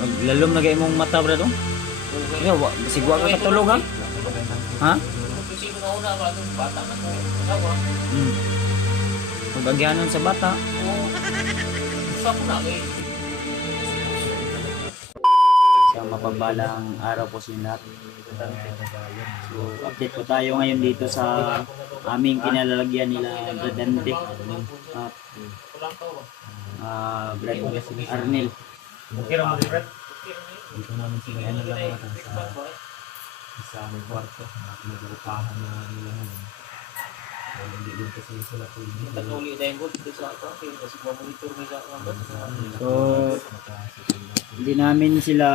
Maglalom na mong mata brad oh. Yo, sigwa ka katulog ha? Ha? Kasi una ba itong bata na ko, asawa. Pag-agyanan sa bata. Oo. Sa ko na eh. Sa mapagbalang araw po sa lahat. So, update po tayo ngayon dito sa aming kinalalagyan nila Bradante at Brad Arnel. Okay lang mo Brad. Dito namin sila ano lang sa isang kwarto na pinagrupahan na nila ngayon. Hindi din kasi sila pwede. Tatuli na yung dito sa ako. Kasi monitor mo sa ako. So, hindi namin sila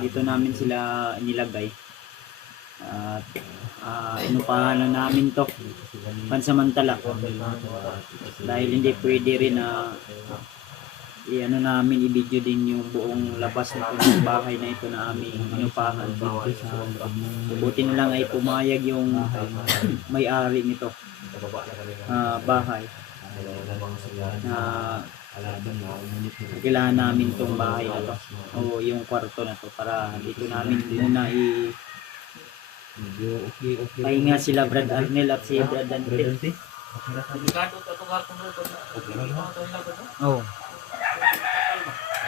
dito namin sila nilagay. At inupahan na namin to pansamantala dahil hindi pwede rin na namin i-video din yung buong labas nito ng bahay na ito na aming inupahan. Buti na lang ay pumayag yung may-ari nito bahay na kailangan namin tong bahay na to o yung kwarto na to para dito namin muna pahinga sila Brad Arnel at si Brad Dante. Oh.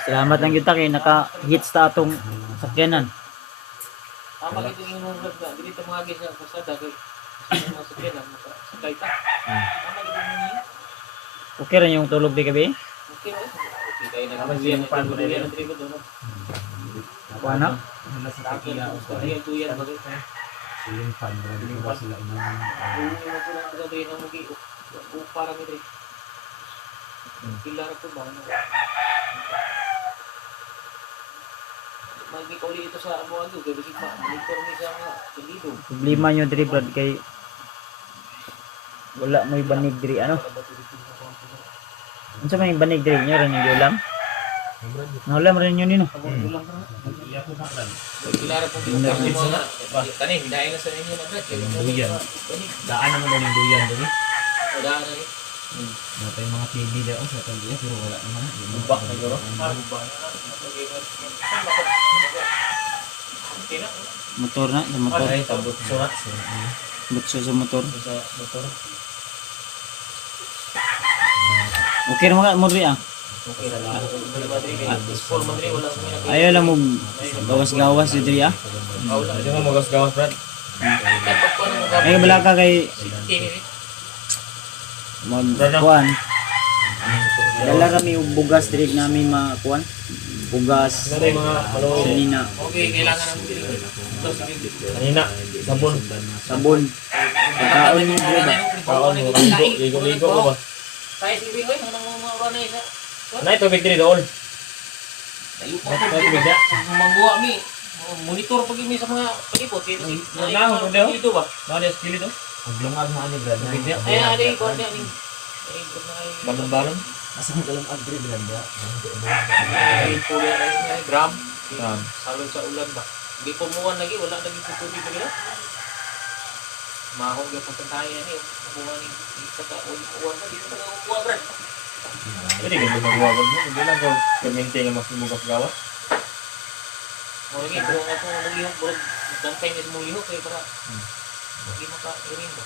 Salamat lang kita kay naka-hits ta atong sakyanan. Tama dito yung mga vlog na. Dito mga guys na pasada kay mga sakyanan sakay ta. Tama dito niya. Okay rin yung tulog di gabi? Okay na. Okay tayo na. Yan ang pan mo yan ang tribo doon. Ako anak? Yan tuyan bagay. Yung pan mo sila inang Oo, gabi na mo gi. Para mi dre. Pilar ko ba no? Magi ko dito sa Abuago, kay bisig ma monitor ni sa mga dito. Problema nyo diri Brad kay wala mo'y banig diri ano? Unsa man yung banig diri nyo rin yung ulam? Naulam rin yun nino. Pilar ko dito sa mga kani hinay na sa inyo na Brad. duyan. Daan naman daw yung duyan doon. Daan na ni. Natay mga TV daw sa kanila pero wala naman. Bubak na guro. Motor na, sa motor. Ay tabot surat sa Butso sa motor. motor. Okay naman ka mo diri ah. Okay na lang. School man rin wala sa Ayaw lang mo gawas-gawas diri ah. Hindi mo magas-gawas Brad. Ay bala ka kay magkuan. Dala kami og bugas diri namin makuan. Bugas. Natay mga maluwi. Sinina. Okay, kailangan ng Kanina sabon. Sabon. Pagkaon mo diri ba? Kaon mo ligo ko ba? Kaya sige ko nang mga oras na isa. Nay tubig diri dool. Tayo pa ko mangguwa mi. Monitor pag mi sa mga palibot dito. Nahon ko daw. Dito ba? Nani skili to? Paglungag mo ani Brad. Ay ali ko na ni. Ay ko na ay. Balon-balon. Asa mo dalam agri bilang dia. Ay pula ay gram. Gram. Salon sa ulan ba? Di ko muwan lagi wala lagi tubig lagi na. Mahog yung pagkantaya ni. Buwan ni kata uwan na dito na uwan Brad. Jadi ganda magwawag mo. Hindi lang ko permente nga mas mugas gawas. Murag ito nga po maglihok murag dantay ni mo lihok kay para hindi maka-irin ba.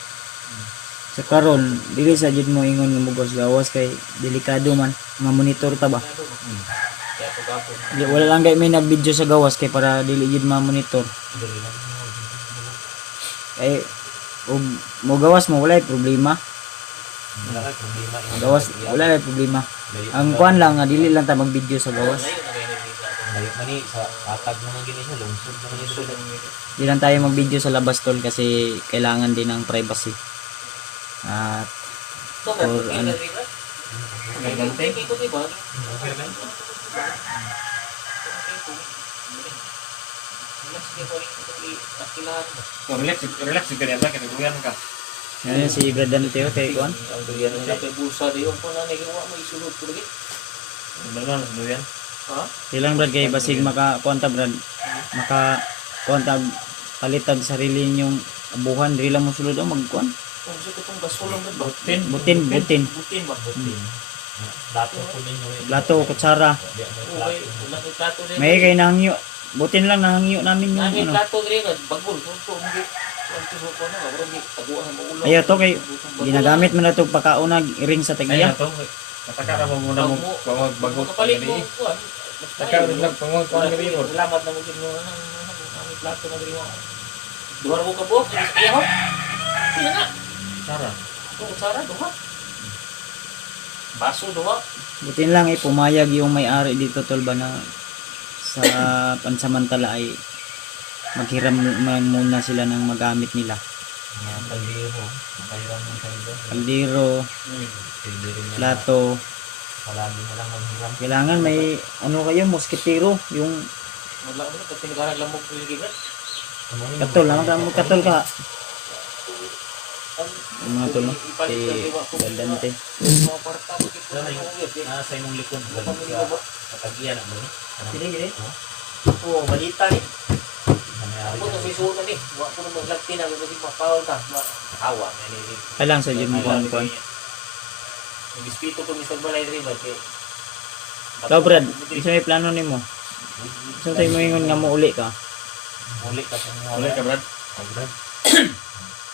Sa karon dili sa jud mo ingon nga mugos gawas kay delikado man ma-monitor ta ba. Kaya pagkapon. Wala lang kay may nag-video sa gawas kay para dili jud ma-monitor. Kay ug mo gawas mo wala problema. Wala ka problema. Gawas wala problema. Ang kuan lang nga dili lang ta mag-video sa gawas. Layo mani sa atag naman gini siya lungsod naman ito. Di lang tayo mag-video sa labas tol kasi kailangan din ng privacy. At or ano Ito diba? Relax ka niya ba kinaguyan ka. yan si Brad Dante kay kuan. Ang duyan na siya bulsa di yung pa na nagawa mo isulod ko lagi. Ano duyan? Ha? Ilang Brad kay basig maka kuan ta Brad. Maka kuan ta palitag sarili ninyong abuhan dili lang mo sulod ang magkuan. Kung sa itong gasol lang ba? Butin. Butin ba? Butin. Plato po ninyo. Plato, kutsara. Di may Okay, plato. wala may plato din. May kay nahangyo. Buti na lang nahangyo namin yung Nami ano. plato din na bagol. So hindi ko na bro di taguan mo ulo. Ayaw to kay ginagamit mo na to pakaunag ring sa Kaya tagiya. to. Mataka mo muna mo pangbagot Kapalit mo kuan. Taka rin lang pangbagot rin mo. Salamat na mo din mo nami plato na diri mo. Duha mo ka buok, iya ho. Iya na. Sara. Oh, sara duha. Baso duha. Buti na lang pumayag yung may-ari dito tol ba na sa pansamantala ay maghiram muna sila ng magamit nila. Mga kaldero. Makairam ng kaldero. Kaldero, Kaldero niya. plato. Palagi na lang maghiram. Kailangan may ano kayo, moskitero, yung Wala mo kasi nagara lamok ko yung gigat. katol, lang mo katol ka. Yung mga tol, no? Si Dante. Mga kwarta mo dito. Nasa imong likod. Sa tagiya na mo. Gini, gini. Oo, malita ni. Ako na may suot na ni. Wa ko na maglagti na kasi mapawal ka. Hawa. Kailang sa gym kuan. Bispito ko Mr. Balay River kay. Ikaw Brad, isa may plano nimo. Sa tayo mo ingon nga mo uli ka. Ulit ka sa mga. Ulit ka, Brad? Brad.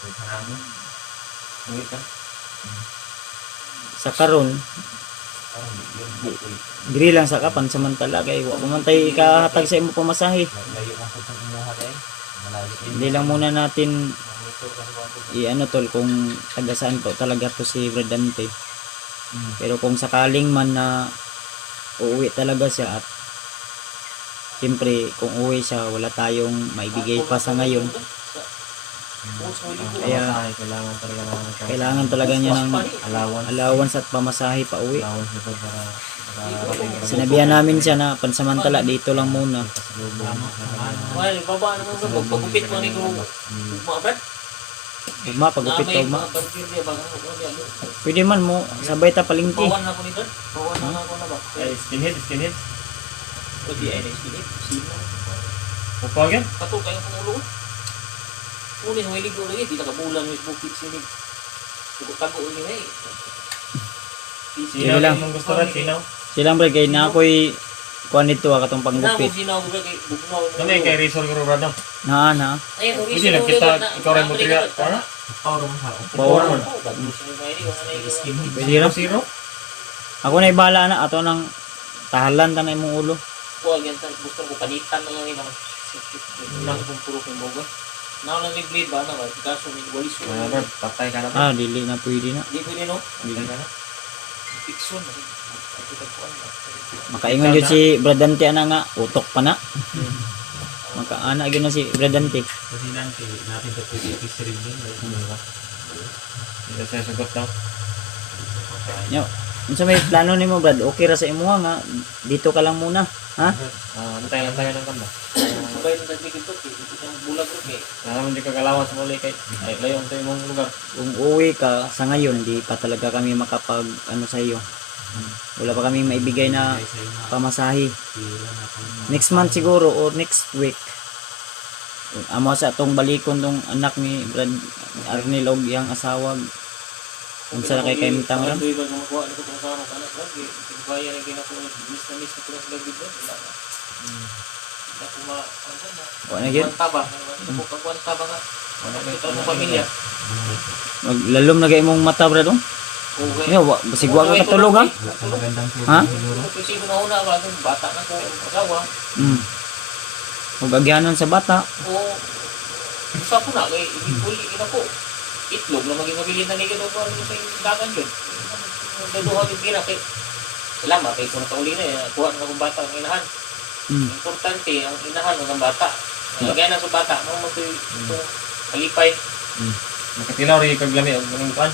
Ulit ka namin. Ulit ka. Sa karon, diri lang sa kapan samantala kay wa kumantay kahatag sa imo pamasahe. Layo ang putong imuha dahil. Malayo. Hindi lang muna natin i-ano tol kung taga saan to talaga to si Brad Dante. Pero kung sakaling man na uuwi talaga siya at siyempre kung uwi siya wala tayong maibigay pa sa ngayon. Kaya kailangan talaga niya ng allowance at pamasahe pa uwi. Sinabihan namin siya na pansamantala dito lang muna. Well, baba naman bro. Pagupit mo ni ko. Maabad. Ugma, pagupit ka ugma. Burger dia bang. Pwede man mo, sabay ta palingki. Bawan na ko ni Dad. Bawan na ako na ba. Skinhead. O di ay sini. Sino? Upo agad? Kato kayo kung ulo. Kunin mo iligo lagi. Di nakabulan mo bukit sini. Tago uli na eh. Sinaw lang. Anong gusto rin? Sinaw? Silang Brad kay na ako'y kuan nito katong Na mo panggupit. sinaw ko kay bugnaw. Ano yung kay Rizal Guru, Brad? Na. Ay, Pwede lang kita, ikaw rin mo triya. Ano? Power mo sa Power mo. Pwede ra. Zero? Ako na ibala na ato nang tahalan ta na imong ulo. Ko again sa gusto ko panitan na lang ni mga nang kung puro kong boga. Now lang ni blade ba na ba? Kaso may walis ko. Brad, patay ka na ba? Ah, dili na pwede na. Di pwede no? Patay ka na? Fiction. Makaingon jud si Brad Dante ana nga utok pa na. Makaana gyud na si Brad Dante. Kasi natin ito pwede rin din. Hindi siya sagot daw. Yo, unsa may plano nimo Brad? Okay ra sa imo nga dito ka lang muna, ha? Antay lang tayo ng kanda. Sabay na dati kito. Isang bulag ko kay. Naman di kagalawas mo ulit kay. Ay, layo ang tayo mong lugar. Kung uwi ka sa ngayon, di pa talaga kami makapag ano sa iyo. Wala pa kami maibigay na pamasahe. Next month siguro or next week. Amo sa tong balikon tong anak ni Brad Arnel og yang asawa. Unsa na kay Mintang ram? Doy ba nga makuha nito kung saan ang anak lagi. Bayan ang ginako ni miss na tulas lagi din. Ako ma ano na. Wala gyud. Kwanta ba? Ano ko kwanta ba nga? Ito mo pamilya. Maglalom na kay imong mata Brad oh. Okay. Yo, sigwa ka katulog ha? Ha? Kasi ko na una ba kung bata na ko asawa. Ug agyanan sa bata. O sa ko na kay ibuli ina ko. Itlog na maging mabili na ni gino ko sa dagan yun. Daduha yung kira kay salamat kay kung nakauli na eh. Kuha na akong bata ang inahan. Importante ang inahan ng bata. Kaya na sa bata, mo ito kalipay. Nakatilaw rin kaglami ang ganung kuan.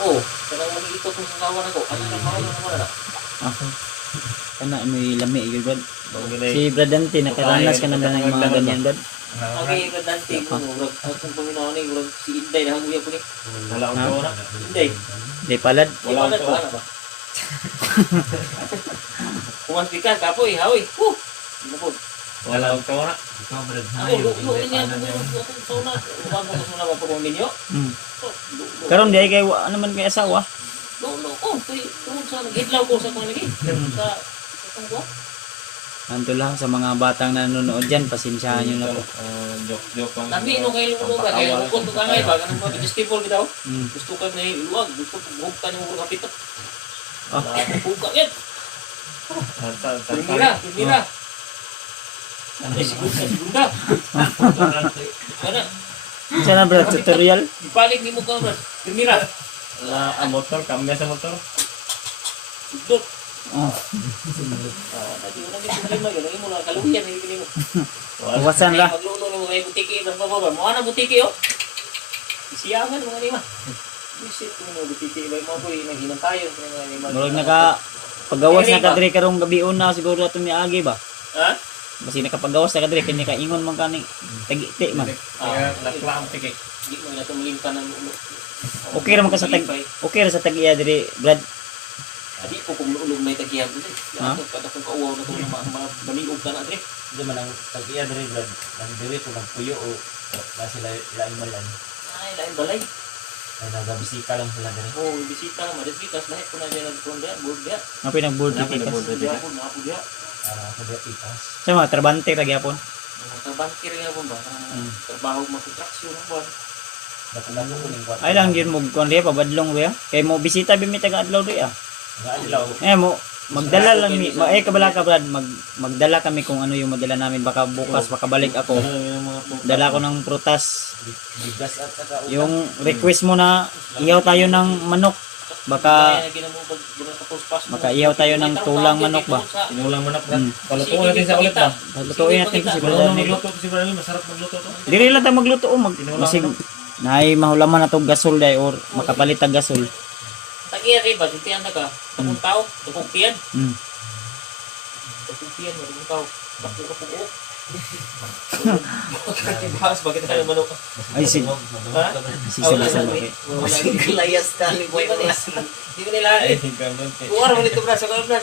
Oo, kanang mag-iikot kung sa kawan ako. Ano nang mahal naman na? Kana may lami gyud Brad. Si Brad Dante nakaranas ka na ba ng mga ganyan Brad? Okay, kadante ko murag akong paminaw ni murag si Inday na hanguya ko ni. Wala ang tuwa na. Inday. Di palad. Wala ang tuwa na ba? Kumantikan kapoy, haoy. Ano po? Wala ang tuwa na. Ako, niya ako sauna. Uban mo sauna ba po ninyo? Karon di ay kay ano man kay asawa. No, ko, tuon sa nag-idlaw ko sa kung lagi. Sa kung ko. Anto lang sa mga batang nanonood dyan, pasensyahan nyo na po. Joke lang. Nabi no kayo lulo ba kaya ko to kangay ba kanang mga vegetable bitaw. Mm. Gusto ka na iluwag, gusto ko bugtan yung mga kapito. Ah. Buka yan. Tumira. Ano segunda. Kana, Sana bro, tutorial? ipalig ni mo ka bro. Tumira. Motor, kambya sa motor. Sudot. Oh. Dati mo na din problema yun. Lagi mo na kaluyan na ibili mo. Iwasan ra. Maglulo na mga butiki. Mga na butiki oh. Isiyangan mga lima. Visit ko mga butiki. Iba mo po nag-inang tayo. Murag naka pagawas na kadre karong gabi una siguro ato mi agi ba? Ha? Basi nakapagawas na kadre kanya kaingon man kani tagiti man. Kaya lakla ang tiki. Hindi mo na tumulingkan ng ulo. Okay ra man ka sa tag okay ra sa tag-iya diri Brad. Adi ko kung ulog may tagiyab dito. Ha? Kada kung kauwaw na itong mga baliog ka na dito. Hindi man ang tag-iya diri Brad. Ang diri ko nagpuyo o na sila lain malan. Ay, lain balay. Ay nagabisika lang sila diri. Oh, bisita na madisitas. Lahat ko na dyan nagpunta. Board diya. Nga pinag-board Nga ticket. pinag-board. Diya po, nakapo diya. Ako diya pitas. Sa mga trabante ra gyapon. Trabankir nga po ba? Trabaho mo construction ang buwan. Dapat ko ning kwarto. Ay lang yun mo kon riya pabadlong riya. Kay mo bisita bimi taga adlaw riya. Nga adlaw. Mo magdala lang mi kabala ka Brad magdala kami kung ano yung madala namin baka bukas makabalik ako. Dala ko ng prutas. Bigas at saka Yung request mo na ihaw tayo ng manok. Baka ihaw tayo ng tulang manok ba? Tinulang manok na. Hmm. Palutuin natin sa ulit ba? Lutuin natin kasi Marunong Brad. magluto si Brad, masarap magluto to. Dili lang tayo magluto masig naay mahulaman na tong gasol day or makapalit ang gasol. Tagiya rin ba? Sintihan na ka? Takong tao? Takong piyan? Mm. Takong piyan, takong tao. Takong kapong Bahas, bakit tayo manok? Ay si sala okay. Layas ka ni Boy Manis. Hindi ko nila Ay, eh. gambon. Kuwara mo dito bra sa kalabnan.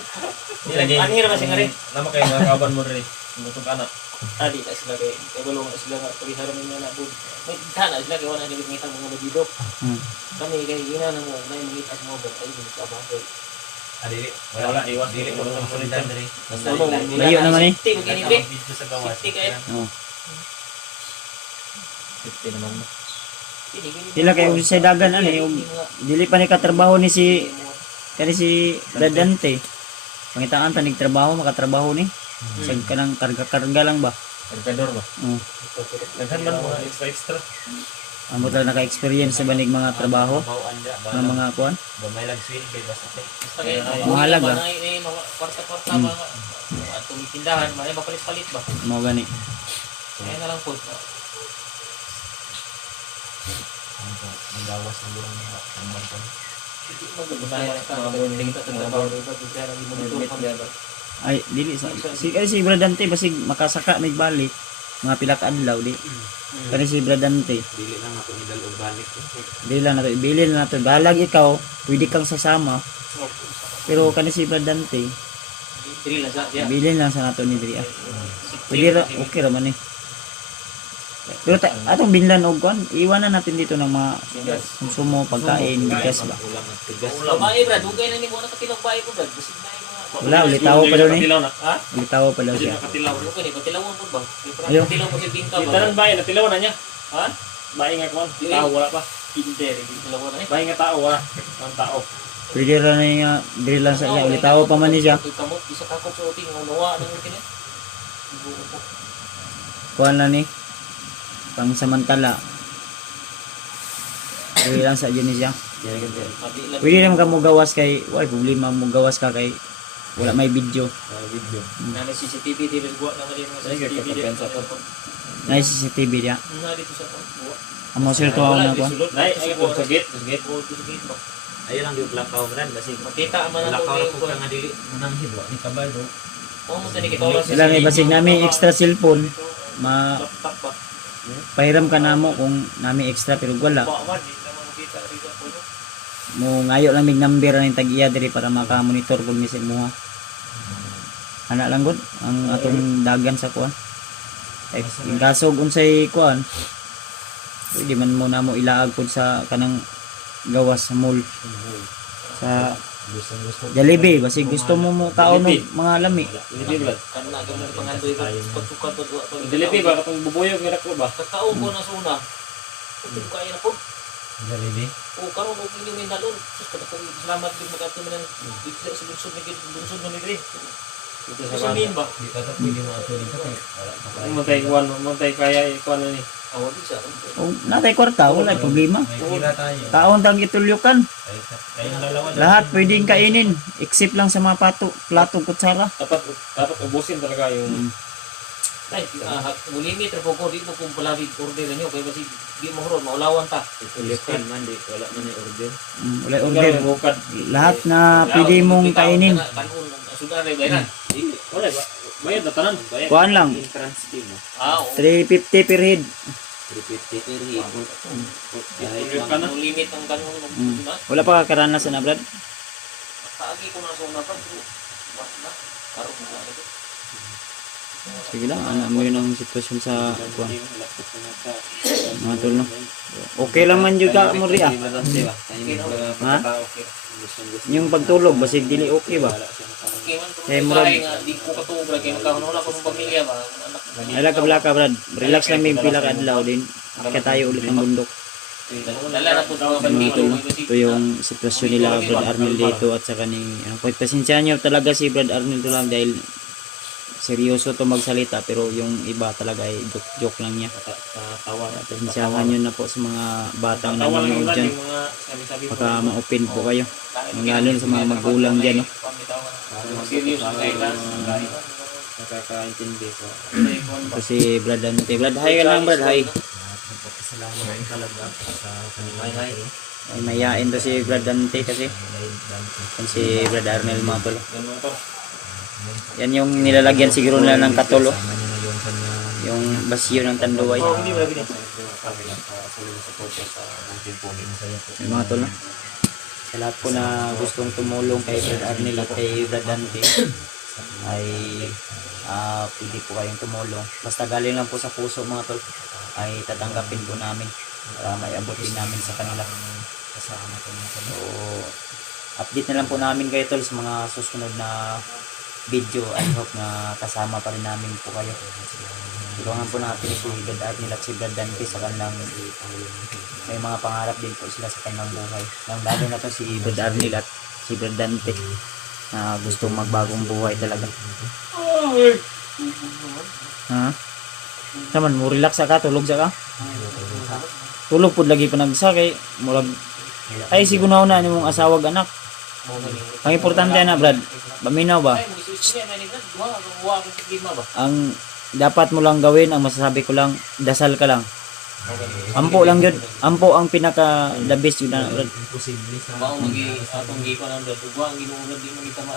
Anhir ba siya nga rin? Lama kayo mga kaban mo rin. Tumutong ka na. Di na sila kay kabalo na sila nga pagihara mo na bud. May tana sila kay wala nila ngitang mga bagido. Hmm. Kami kay ina na mo na ngit as mo ba ay hindi ka ba kay. Adili. Wala iwas dili ko lang sulitan diri. Basta Layo naman eh. Ting kini big. Video sa gawas. Safety kayo. Oh. 50 naman. Sila kay sa dagan ani yung dili pa ni katrabaho ni si Dadante. Pangitaan pa nigtrabaho makatrabaho ni. Sa kanang karga lang ba? Kargador ba? Oh. Daghan man mga extra. Amo talaga naka-experience sa banig mga trabaho ng mga kuan. Gamay lang swing kay basta te. Mahalaga. Mga kwarta-kwarta mga at tumitindahan, may mapalit-palit ba? Mo gani. Kaya na lang po. Ang gawas ng burong mga pambantan. Ay dili sa si Bradante basig makasaka may balik mga pila ka adlaw di. Kani si Bradante. Dili lang ako nidal og balik. Dili lang nato ibilin na nato. Dalag ikaw, pwede kang sasama. Pero kani si Bradante, Dili lang sa diya. ibilin lang sa nato ni diri. Pwede ra okay ra man eh. Pero atong binlan og kuan, iwanan natin dito ng mga konsumo, pagkain, bigas ba. Ulam at tigas. Babae brad, dugay na ni mo nakatilaw bae ko brad. Basig na yung mga Wala, ulitaw pa daw ni. ha? Ulitaw pa daw siya. Nakatilaw ko ni, patilawan po ba? Ayaw. Patilaw mo si Bingka ba? Itanan bae na tilaw na niya. Ha? Bae nga kuan. Tao wala pa. Kinder, patilawan na eh. Bae nga tao wala. Ang tao. Pwede ra na nga diri lang sa niya, ulitaw pa man ni siya. Ito'y kamot, isa kakop sa uting, nawa ng uting eh. Kuan na ni. Pang samantala. Diri lang sa ni siya. Pwede naman ka mo gawas kay, wala problema mo gawas ka kay wala may video. Video. Na may CCTV, di rin buwa naman yung mga Sige, CCTV. kapapensa ko. Na CCTV dia. Na dito sa buwa. Amo sir to ako na kuan. Nay, ay ko sa gate. Oo, sa gate ba? Ayun lang yung lakaw ran kasi Makita man ang lakaw ra uting ko nga dili manang hidwa ni kabay do. Oo, mo tani kita oras. Sila may basig nami extra cellphone. Laptop ba? Pahiram ka namo kung nami extra pero wala. Bawan, hindi naman makita rito po. Mo ngayo lang mig number na tag-iya diri para maka-monitor pag misig mo ha. Ana lang gud ang atong dagan sa kuan. Ay gasog unsay kuan. Pwede man mo na mo ilaag pud sa kanang gawas sa mall. Sa Gusto. Jollibee, basi gusto mo mo kaon ng mga lami. Dili ba? Kana gamay pangandoy ba pagsukat to ato. Dili ba katong bubuyog nga ko ba? Kakao ko na suna. Kung kaya na po. Jollibee. O karon og inyo min dalon. Sus kada ko salamat gyud makato man dito sa bunsod ni bunsod ni dire. Ito Sa sa min ba? Di ka pwede mo ato dito kay wala pa tayo. Matay kuan, matay kaya ikuan ni. Awo di sa. O natay kwarta, wala problema. May tira tayo. Kaon tang gitulyokan. Kayong dalawa. Lahat pwedeng kainin except lang sa mga plato kutsara. Dapat ubusin talaga yung Ay, mo limit ra ko di mo kung palabi order niyo kay basi di mo hurot maulawan ta. Itulikan man di wala man ni order. Wala order. Bukad. Lahat na pwede mong kainin. Kanon sudah na ba na? Wala ba? Bayad na tanan. Kuan lang, Entrance fee mo. Ah, oo. 350 per head. 350 per head. Order ka na. Ang limit ng kanon Mm. di ba? Wala pa kakaranas na Brad. Kaagi ko na sa una pa bro. Mas na. Karon na ito. Sige lang, ano mo yun ang sitwasyon sa kuan. Mga tol no. Okay lang man jud ka mo ri ah. Ha? Yung pagtulog basig dili okay ba? Okay man pero Eh, may murag- bahay nga di ko katubra kay magkahon wala ko ng pamilya ba anak. Ala ka blaka Brad. Relax lang may pila ka adlaw din. Akit tayo ulit ng bundok. Dala na po sa Mga dito. tol no. Ito yung sitwasyon nila Brad Arnel dito at saka ni pagpasensya niyo talaga si Brad Arnel to lang dahil seryoso to magsalita pero yung iba talaga ay joke lang niya. Tawa. Pasensyahan nyo na po sa mga batang Tawa lang nanonood yung dyan. mga sabi-sabi mo. Baka ma-open po kayo. Lalo na sa mga magulang dyan, no? Serious na kailan. Nakakaintindi ko. Kasi Brad Dante. Brad, hi ka lang Brad, hi. Salamat talaga sa kanila. Ay, mayain to si Brad Dante kasi. Yan si Brad Arnel mga tol. Ganun to. Yan yung nilalagyan siguro nila ng katolo. Sama niya na yung kanya. Yung basyo ng tanduay. Hindi ba binili? Yung mga tol, no? Sa lahat po na gustong tumulong kay Brad Arnel at kay Brad Dante ay pwede po kayong tumulong. Basta galing lang po sa puso mga tol ay tatanggapin po namin para may abutin namin sa kanila. So, update na lang po namin kayo tol sa mga susunod na video. I hope na kasama pa rin namin po kayo. Tulungan po natin si Brad Arnel at si Brad Dante sa kanilang may mga pangarap din po sila sa kanilang buhay. Lalo na to si Brad Arnel at si Brad Dante na gustong magbagong buhay talaga. Ha? Saman mo relax ka, tulog ka. Tulog pud lagi pa nagsa kay murag ay siguro na ni mong asawag anak. Ang importante na Brad, paminaw ba? Ang dapat mo lang gawin, ang masasabi ko lang, dasal ka lang. Ampo lang yun. Ampo ang pinaka the best yun na Brad. Imposible sa Mao magi atong gipan ang dito. Wa ang ginuulad di magita ma.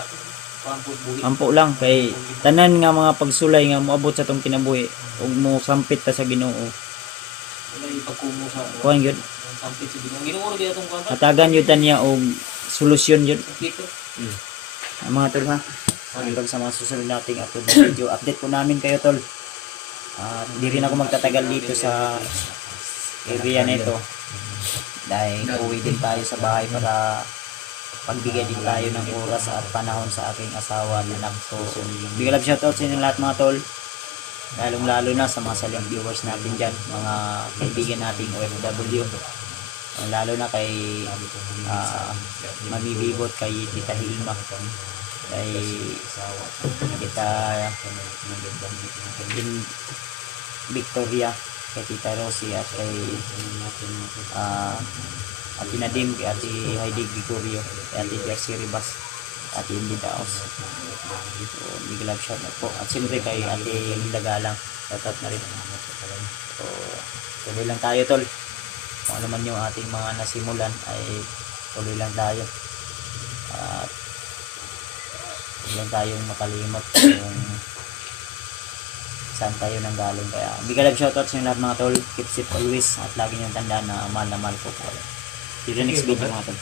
Pampud buhi. Ampo lang kay tanan nga mga pagsulay nga moabot sa tong kinabuhi ug mo sampit ta sa Ginoo. Wala ipagkumo sa Kuan gyud. sampit sa Ginoo. Ginuulad di atong kuan. Hatagan yun tanya og solusyon yun. Dito. Mga tol ha. Hanggang sa mga susunod nating upload na video. Update po namin kayo tol. Di rin ako magtatagal dito sa area nito. Dahil uwi din tayo sa bahay para pagbigay din tayo ng oras at panahon sa aking asawa at anak. So, big love shoutout sa inyo lahat mga tol. Lalong lalo na sa mga silent viewers natin dyan. Mga kaibigan nating OFW. Lalo na kay Mami Bibot, kay Tita Hilma, kay Tita Victoria, kay Tita Rosie at kay Ate Nadim, kay Ate Heidi Gregorio, kay Ate Jersey Ribas, Ate Indy Daos. So, big love shout out po. At siyempre kay Ate Linda Galang, shout out na rin. So, tuloy lang tayo tol. Kung ano man yung ating mga nasimulan ay tuloy lang tayo. At huwag lang tayong makalimot kung saan tayo nanggaling. Kaya big love shoutout sa inyo lahat mga tol. Keep safe always at lagi niyong tandaan na mahal ko po. See you next video mga tol.